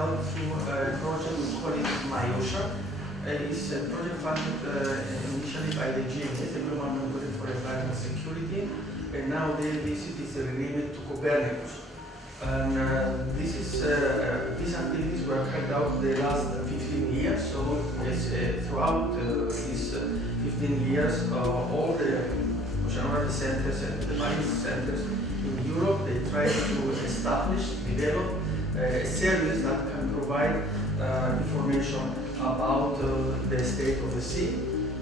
out through a project we call it MyOcean. It's a project funded initially by the GMS, the Global Monitoring for Environmental Security, and now this is a agreement to Copernicus. And these activities were carried out the last 15 years, so throughout these 15 years, all the oceanography centers and the marine centers in Europe, they try to establish, develop a service that can provide information about the state of the sea.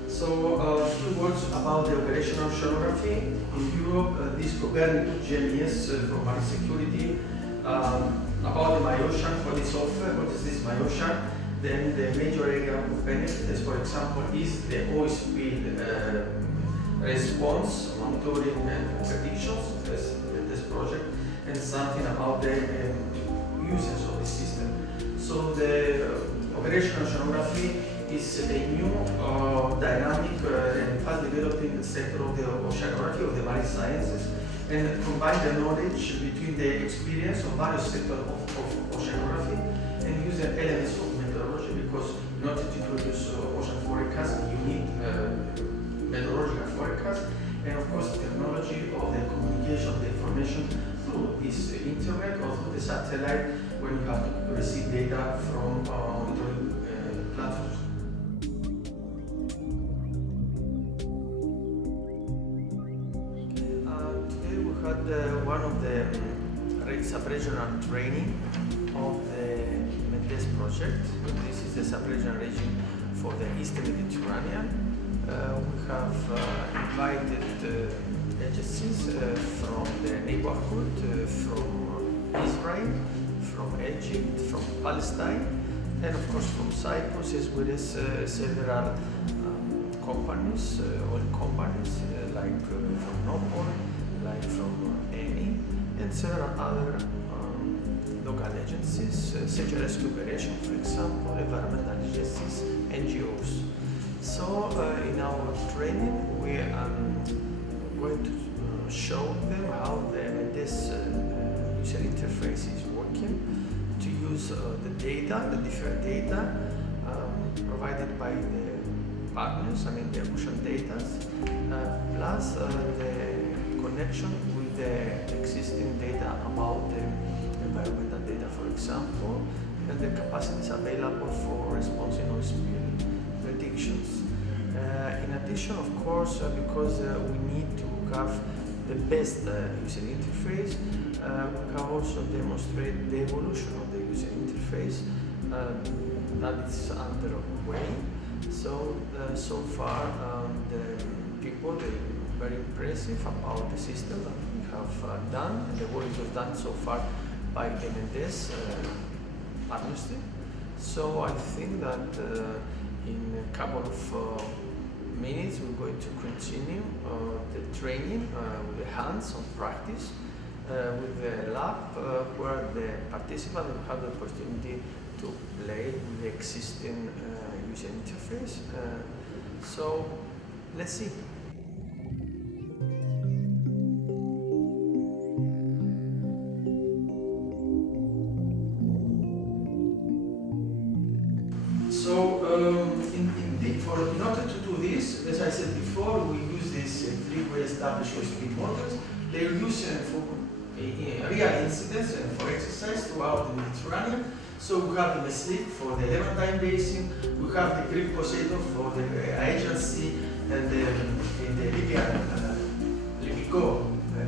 So a few words about the operational oceanography. In Europe, this Copernicus GMS for marine security, about the MyOcean, what is offered, what is this MyOcean, then the major area of benefits, for example, is the oil spill response, monitoring and predictions, this project, and something about the usage of the system. So the operational oceanography is a new, dynamic and fast developing sector of the oceanography, of the marine sciences, and combine the knowledge between the experience of various sectors of oceanography and use the elements of methodology, because in order to produce ocean forecast, you need methodological forecast, and of course technology of the communication of the information through this internet or through the satellite when you have to receive data from monitoring platforms. Today we had one of the sub-regional training of the MEDESS project. This is the sub-regional region for the Eastern Mediterranean. We have invited agencies from the neighborhood, from Israel, from Egypt, from Palestine, and of course from Cyprus, as well as several companies, oil companies, like from Nopal, like from Eni, and several other local agencies, such as rescue operation, for example, environmental agencies, NGOs. So in our training, we are going to show them how the MEDESS user interface is working, to use the data, the different data provided by the partners, I mean the ocean data, plus the connection with the existing data about the environmental data, for example, and the capacities available for responding oil spill predictions. In addition, of course, because we need to have the best user interface, we can also demonstrate the evolution of the user interface that is underway. So, so far, the people, they're very impressive about the system that we have done, and the work was done so far by the MEDESS partnership. So I think that in a couple of minutes we're going to continue the training with the hands-on practice with the lab where the participants will have the opportunity to play with the existing user interface. So let's see. So in order to do this, as I said before, we use these three well-established speed models. They are used for real incidents and for exercise throughout the Mediterranean. So we have the MEDESS for the Levantine basin, we have the Greek Poseidon for the Aegean Sea and the Libyan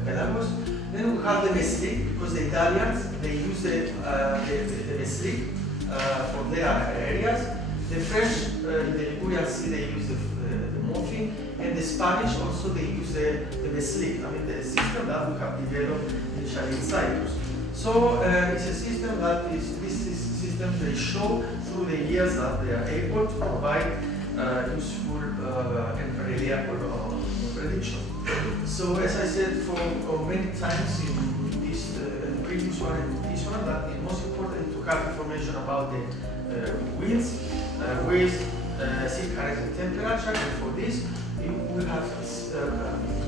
Pelagos. Then we have the MEDESS because the Italians, they use the MEDESS for their areas. The French in the Libyan Sea, they use the MOFI, and the Spanish also, they use the MEDESS, I mean the system that we have developed initially in Cyprus. So it's a system that is, they show through the years that they are able to provide useful and reliable prediction. So as I said for many times in this previous one and this one, that the most important to have information about the winds, waves, sea currents and temperature, and for this you will have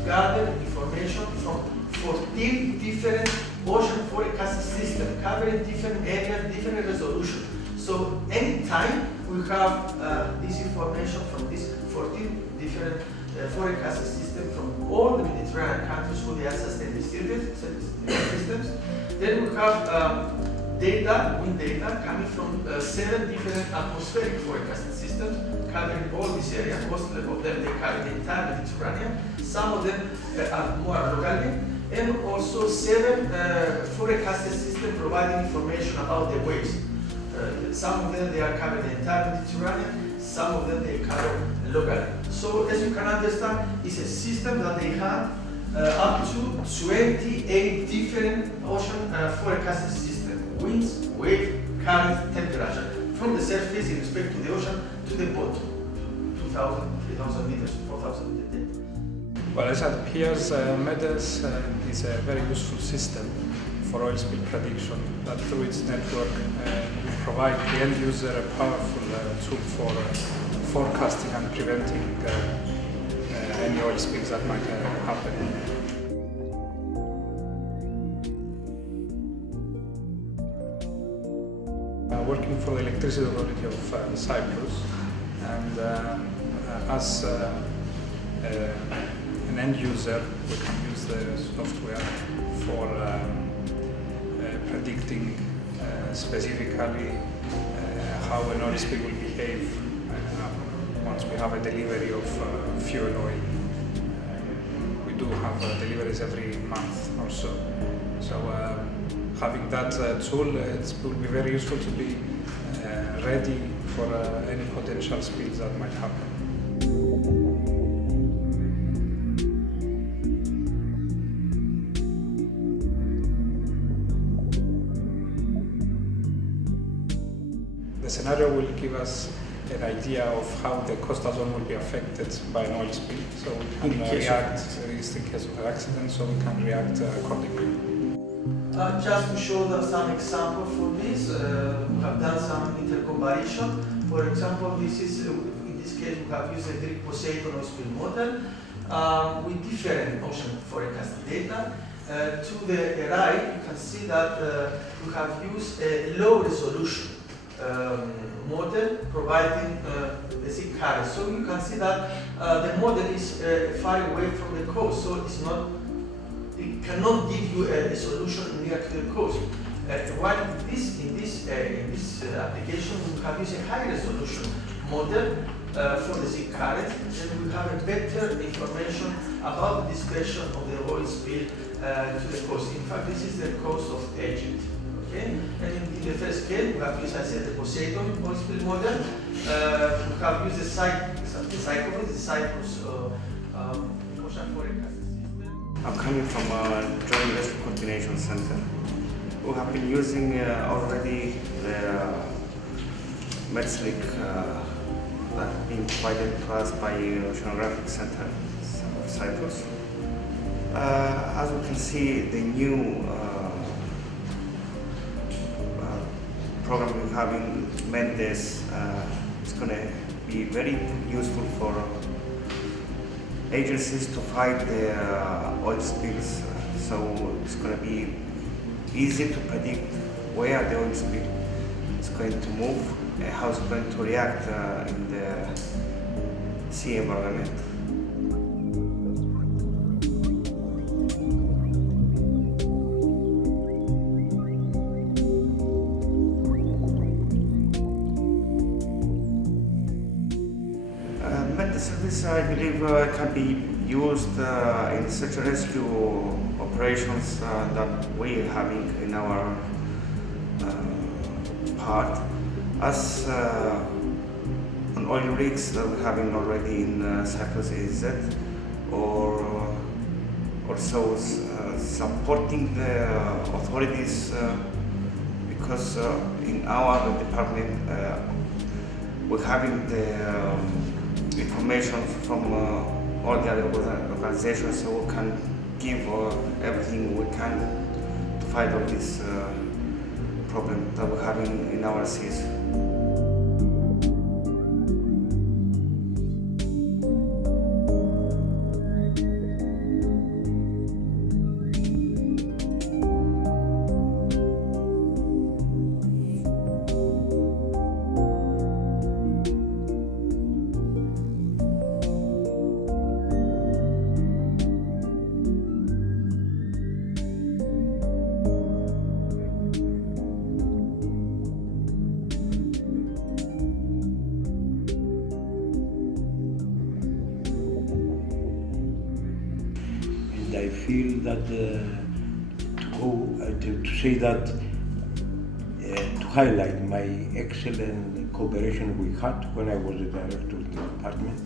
gathered information from 14 different ocean forecast systems covering different areas, different resolution. So anytime we have this information from these 14 different forecast systems from all the Mediterranean countries who they are sustained systems, then we have wind data coming from 7 different atmospheric forecast systems covering all this area. Most of them they cover the entire Mediterranean. Some of them are more locally, and also 7 forecasted systems providing information about the waves. Some of them they are covering the entire Mediterranean. Some of them they cover locally. So as you can understand, it's a system that they have up to 28 different ocean forecasted systems. Winds, wave, current, temperature, from the surface in respect to the ocean to the bottom, 2,000, 3,000 meters, 4,000 meters depth. Well, as it appears, MEDESS is a very useful system for oil spill prediction that through its network will provide the end user a powerful tool for forecasting and preventing any oil spills that might happen. Working for the Electricity Authority of Cyprus, and as an end user, we can use the software for predicting specifically how an oil spill will behave once we have a delivery of fuel oil. We do have deliveries every month or so. So having that tool, it will be very useful to be ready for any potential spills that might happen. The scenario will give us an idea of how the coastal zone will be affected by an oil spill, so we can react in case of an accident, so we can react accordingly. Just to show them some example for this, we have done some intercomparison. For example, this is in this case we have used a Greek Poseidon oil spill model with different ocean forecast data. To the right, you can see that we have used a low resolution model providing the sea current. So you can see that the model is far away from the coast, so it cannot give you a solution near to the coast. While in this application, we have used a high resolution model for the sea current, and we have a better information about the dispersion of the oil spill to the coast. In fact, this is the coast of Egypt. Okay? And in the first case, we have used, I said, the Poseidon oil spill model. We have used the Cyprus ocean forecast system. I'm coming from a Joint Investment Coordination Center. We have been using already the MEDESS that being provided to us by Oceanographic Center of Cyprus. As we can see, the new program we have in MEDESS is going to be very useful for agencies to fight the oil spills. So it's going to be easy to predict where the oil spill is going to move and how it's going to react in the sea environment. MEDESS service, I believe, can be used in search and rescue operations that we're having in our part, as on oil rigs that we're having already in Cyprus AZ, or also supporting the authorities, because in our department we're having the information from all the other organizations, so we can give everything we can to fight all this problem that we're having in our seas. feel that to say that to highlight my excellent cooperation we had when I was the director of the department,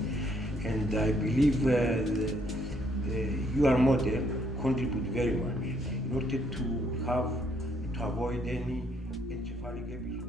and I believe your model contribute very much in order to avoid any encephalic episode.